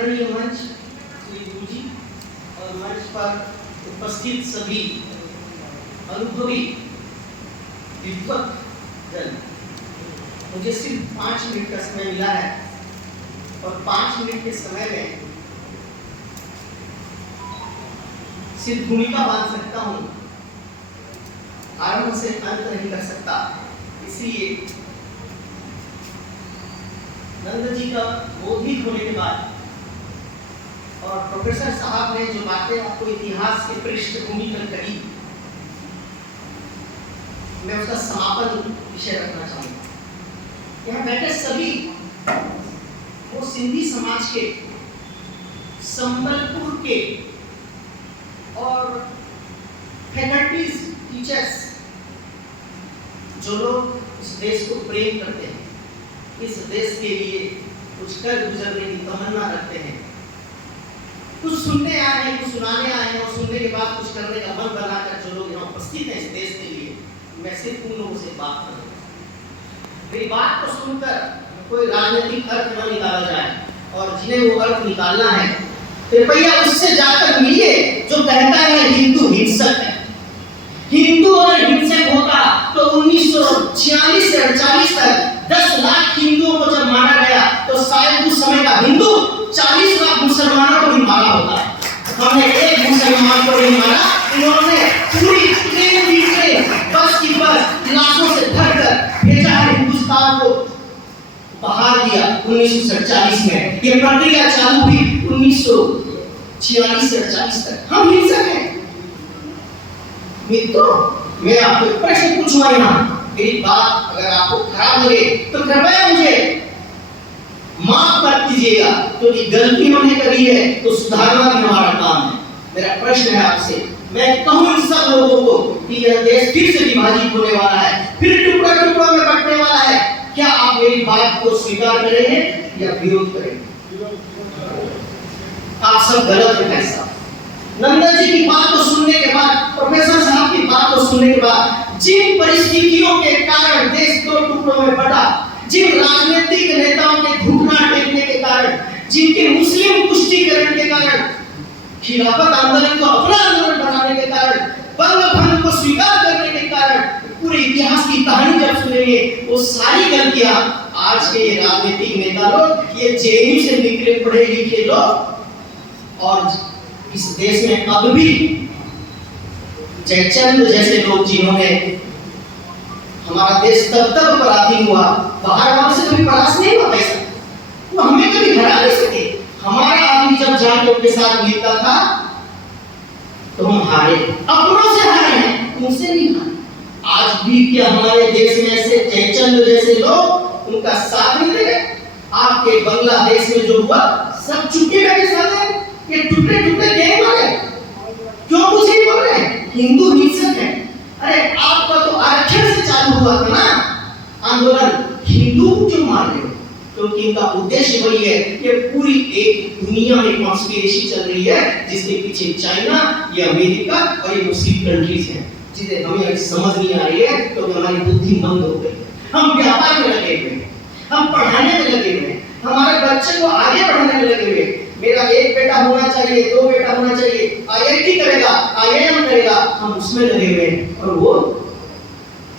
आदरणीय मंच श्री गुरुजी और मंच पर उपस्थित सभी अनुभवी विद्वत जन, मुझे सिर्फ 5 मिनट का समय मिला है और 5 मिनट के समय में सिर्फ भूमिका बांध सकता हूँ, आरंभ से अंत नहीं कर सकता। इसलिए नंद जी का बोधिक होने के बाद और प्रोफेसर साहब ने जो बातें आपको इतिहास के पृष्ठभूमि पर कही, मैं उसका समापन विषय रखना चाहूंगा। यहाँ बैठे सभी वो सिंधी समाज के, संबलपुर के और फैकल्टीज, टीचर्स, जो लोग इस देश को प्रेम करते हैं, इस देश के लिए कुछ कर गुजरने की तमन्ना रखते हैं, कुछ सुनने आए हैं, कुछ सुनाने आए हैं और सुनने के बाद कुछ करने का मन बनाकर जो लोग यहाँ उपस्थित हैं इस देश के लिए, मैं सिर्फ उन लोगों से बात करूँगा। मेरी बात को सुनकर कोई राजनीतिक अर्थ न निकाला जाए, और जिन्हें वो अर्थ निकालना है कृपया उससे जाकर मिलिए जो कहता है हिंदू हिंसक है। हिंदू अगर हिंसक होता तो 1946 से 48 तक 10 लाख हिंदुओं को जब मारा गया तो शायद उस समय का हिंदू 40 लाख मुसलमानों को भी मारा होता। हमने एक मुसलमान को नहीं मारा, इन्होंने पूरी ट्रेन बस की बस लाशों से भरकर भेजा है हिंदुस्तान को बहा दिया 1947 में। ये प्रक्रिया चालू हुई 1946 से 48 तक। हम हिंसक हैं मित्रों। मैं आपको प्रश्न पूछूंगा यहाँ, मेरी बात अगर आपको खराब लगे तो कृपया मुझे माफ कर दीजिएगा, क्योंकि गलती हमने करी है तो सुधारना भी हमारा काम है। मेरा प्रश्न है आपसे, मैं कहूँ इन सब लोगों को कि यह देश फिर से विभाजित होने वाला है, फिर टुकड़ा टुकड़ा में बंटने वाला है, क्या आप मेरी बात को स्वीकार करेंगे या विरोध करेंगे? आप सब गलत है ऐसा। नंदा जी की बात को सुनने के बाद, प्रोफेसर साहब की बात को सुनने के बाद, जिन परिस्थितियों के कारण देश 2 टुकड़ों में बटा, जिन राजनीतिक नेताओं के घुटना टेकने के कारण, जिनके मुस्लिम पुष्टिकरण के कारण, खिलाफत आंदोलन को अपना आंदोलन बनाने के कारण, बंग भंग को स्वीकार करने के कारण, पूरे इतिहास की कहानी जब सुनेंगे वो सारी गलतियां आज के राजनीतिक नेता लोग, ये जेएनयू से निकले पढ़े लिखे लोग, और इस देश में अब भी जयचंद जैसे लोग जिन्होंने हमारा देश तब तक पराधीन हुआ, बाहर वालों से कभी परास्त नहीं हुआ पैसा, वो हमें कभी हरा नहीं सके। हमारा आदमी जब जाके उनके साथ मिलता था तो हम हारे, अपनों से हारे हैं, उनसे नहीं हारे। आज भी क्या हमारे देश में ऐसे जयचंद जैसे लोग उनका साथ नहीं दे रहे? आपके बांग्लादेश में जो हुआ सब चुपके बैठे साथ हैं, ये टुकड़े टुकड़े गैंग वाले क्यों कुछ नहीं बोल रहे? हिंदू हिंसक है। अरे आपका तो आरक्षण से चालू हुआ था ना आंदोलन, हिंदू क्यों मार रहे हो? क्योंकि इनका उद्देश्य वही है कि पूरी एक दुनिया में कॉन्स्पिरेसी चल रही है जिसके पीछे चाइना, ये अमेरिका और ये मुस्लिम कंट्रीज हैं, जिसे हमें अभी समझ नहीं आ रही है क्योंकि हमारी बुद्धि मंद हो गई। हम व्यापार में लगे हुए हैं, हम पढ़ाने में लगे हुए हैं, हमारे बच्चे को आगे बढ़ाने में लगे हुए हैं। मेरा एक बेटा होना चाहिए, 2 बेटा होना चाहिए, आईआईटी करेगा, आईआईएम करेगा, हम उसमें लगे हुए हैं और वो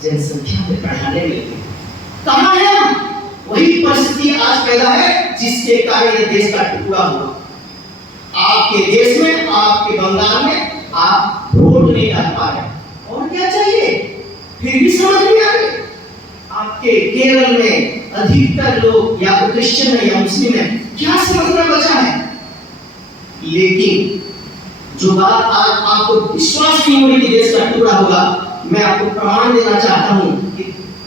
जनसंख्या में बढ़ाने में लगे। कहाँ है हम? वही परिस्थिति आज पैदा है जिसके कारण ये देश का टुकड़ा हुआ। आपके देश में, आपके बंगाल में आप वोट नहीं डाल पा रहे, और क्या चाहिए? फिर भी समझ नहीं आ रही। आपके केरल में अधिकतर लोग या तो क्रिश्चियन है या मुस्लिम है, क्या समझना बचा है? लेकिन जो बात आज आपको विश्वास नहीं हो रही कि देश का टुकड़ा होगा, मैं आपको प्रमाण देना चाहता हूं कि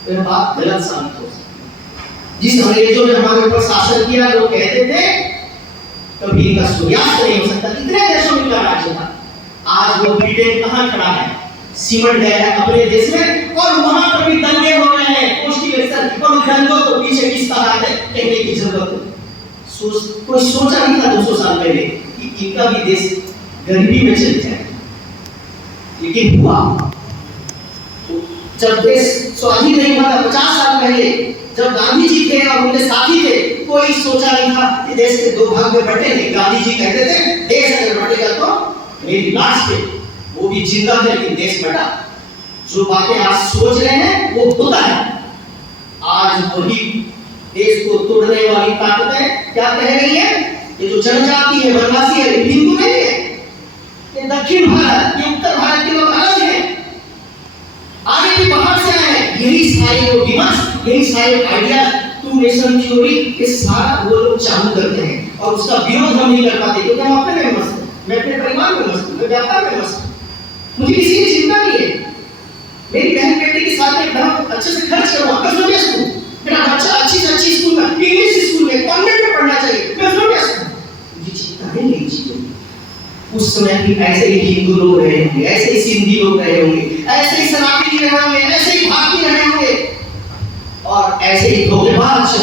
यह बात गलत साबित हो सकती है। जिस अंग्रेजों ने हमारे ऊपर शासन किया, वो कहते थे कभी इनका सूर्यास्त नहीं हो सकता, कितने देशों में राज्य था। आज वो ब्रिटेन कहां खड़ा है? सिमट गया है अपने देश में, और वहां पर भी दंगे हो रहे हैं, कॉन्स्टिट्यूशन, और दंगों को पीछे किस तरह है कहने की जरूरत है। कोई सोचा नहीं था 200 साल पहले कि इनका भी देश गरीबी में चल जाए, लेकिन हुआ। जब देश स्वाधीन नहीं हुआ था 50 साल पहले, जब गांधी जी थे और उनके साथी थे, कोई सोचा नहीं था कि देश के दो भाग में बंटेंगे। गांधी जी कहते थे देश अगर बंटेगा तो मेरी लाश पे, वो भी जिंदा थे लेकिन देश बटा। जो बातें आज सोच रहे हैं वो होता है। आज वही देश को तोड़ने वाली ताकतें क्या कह रही है? ये जो जनजाति है, वनवासी है, हिंदू नहीं है, ये दक्षिण भारत, ये उत्तर भारत के लोग अलग हैं, आगे भी बाहर से आए हैं। यही सारे विमर्श, यही सारे आइडिया, टू नेशन थ्योरी, ये सारा वो लोग चालू करते हैं और उसका विरोध हम नहीं कर पाते क्योंकि हम अपने में मस्त हैं, मैं अपने परिवार में मस्त हूँ, मैं व्यापार में मस्त हूँ, मुझे किसी की चिंता नहीं है। मेरी बहन बेटे के साथ में बहुत अच्छे से खर्च करूँगा, कसौटिया स्कूल, मेरा बच्चा अच्छी से अच्छी स्कूल में, इंग्लिश स्कूल में, कॉन्वेंट में पढ़ना चाहिए, कसौटिया स्कूल, मुझे चिंता नहीं है चीजों की। उस समय भी ऐसे ही हिंदू लोग रहे होंगे, ऐसे ही सिंधी लोग रहे होंगे, ऐसे ही सनातनी रहे होंगे, ऐसे ही भारतीय रहे होंगे और ऐसे ही धोखेबाज